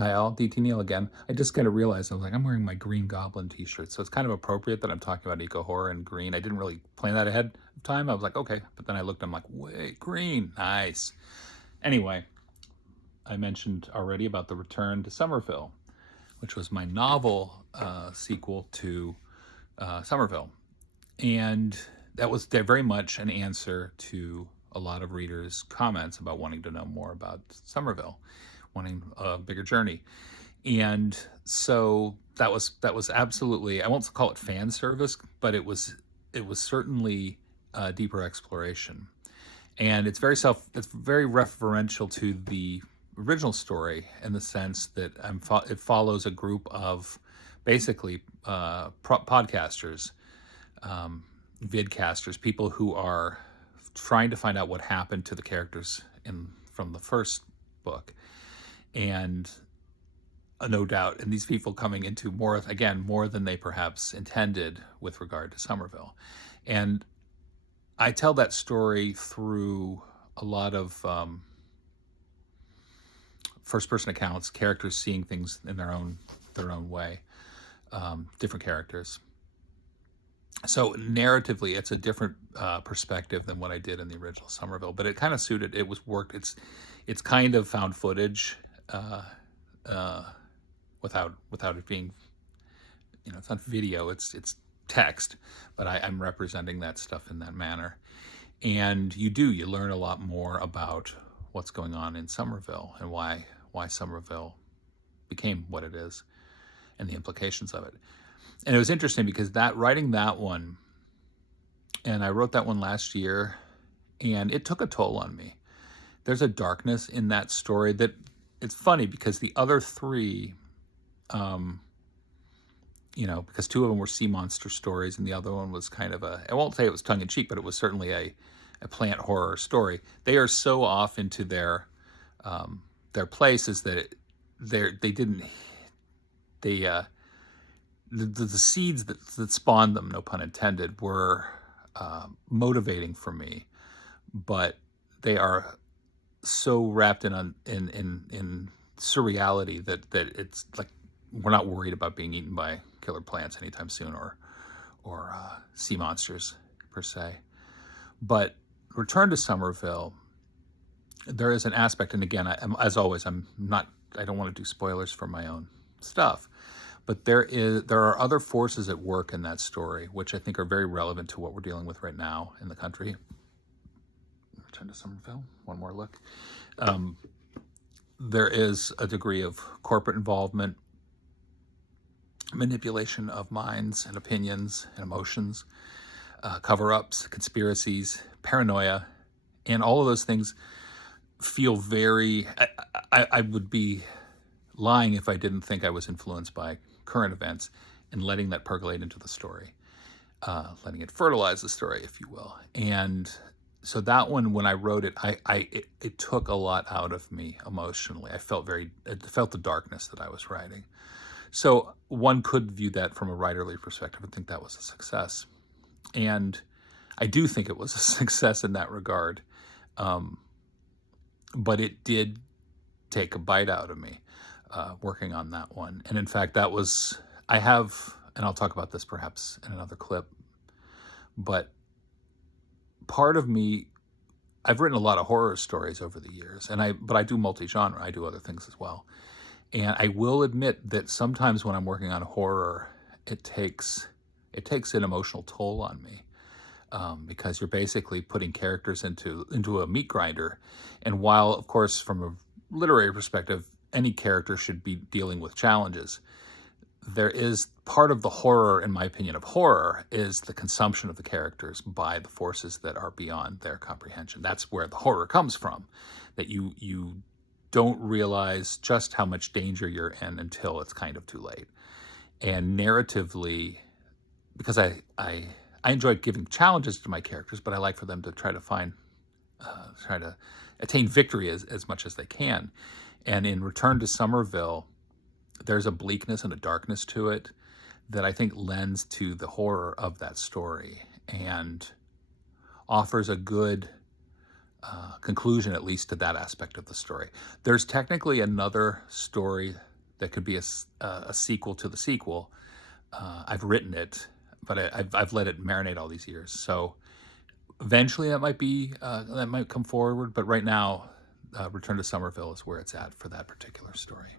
Hi, all. DT Neil again. I just kind of realized I was like, I'm wearing my Green Goblin t-shirt, so it's kind of appropriate that I'm talking about eco horror and green. I didn't really plan that ahead of time. I was like, okay, but then I looked, I'm like, wait, green, nice. Anyway, I mentioned already about the Return to Somerville, which was my novel sequel to Somerville, and that was very much an answer to a lot of readers' comments about wanting to know more about Somerville, wanting a bigger journey. And so that was absolutely, I won't call it fan service, but it was certainly a deeper exploration. And it's very referential to the original story in the sense that it follows a group of basically podcasters, vidcasters, people who are trying to find out what happened to the characters in from the first book. And no doubt, and these people coming into more than they perhaps intended with regard to Somerville. And I tell that story through a lot of first-person accounts, characters seeing things in their own way, different characters. So narratively, it's a different perspective than what I did in the original Somerville, but it kind of suited. It was worked. It's kind of found footage. Uh, without it being, it's not video, it's text, but I'm representing that stuff in that manner. And you learn a lot more about what's going on in Somerville and why Somerville became what it is and the implications of it. And it was interesting because writing that one, and I wrote that one last year, and it took a toll on me. There's a darkness in that story that it's funny because the other three, because two of them were sea monster stories and the other one was kind of I won't say it was tongue in cheek, but it was certainly a plant horror story. They are so off into their places that they didn't, the seeds that spawned them, no pun intended, were motivating for me, but they are so wrapped in surreality that it's like we're not worried about being eaten by killer plants anytime soon, or sea monsters per se. But Return to Somerville, there is an aspect, and again, as always, I don't want to do spoilers for my own stuff, but there are other forces at work in that story, which I think are very relevant to what we're dealing with right now in the country. Return to Somerville, one more look. There is a degree of corporate involvement, manipulation of minds and opinions and emotions, cover-ups, conspiracies, paranoia, and all of those things feel very... I would be lying if I didn't think I was influenced by current events and letting that percolate into the story, letting it fertilize the story, if you will. And so that one, when I wrote it, it took a lot out of me emotionally. I felt the darkness that I was writing. So one could view that from a writerly perspective and think that was a success. And I do think it was a success in that regard. But it did take a bite out of me working on that one. And in fact, and I'll talk about this perhaps in another clip, but part of me, I've written a lot of horror stories over the years, but I do multi-genre. I do other things as well. And I will admit that sometimes when I'm working on horror, it takes an emotional toll on me, because you're basically putting characters into a meat grinder. And while, of course, from a literary perspective, any character should be dealing with challenges, there is part of the horror, in my opinion, of horror is the consumption of the characters by the forces that are beyond their comprehension. That's where the horror comes from, that you don't realize just how much danger you're in until it's kind of too late. And narratively, because I enjoy giving challenges to my characters, but I like for them to try to attain victory as much as they can. And in Return to Somerville, there's a bleakness and a darkness to it that I think lends to the horror of that story and offers a good conclusion, at least to that aspect of the story. There's technically another story that could be a sequel to the sequel. I've written it, but I've let it marinate all these years. So eventually that might come forward. But right now, Return to Somerville is where it's at for that particular story.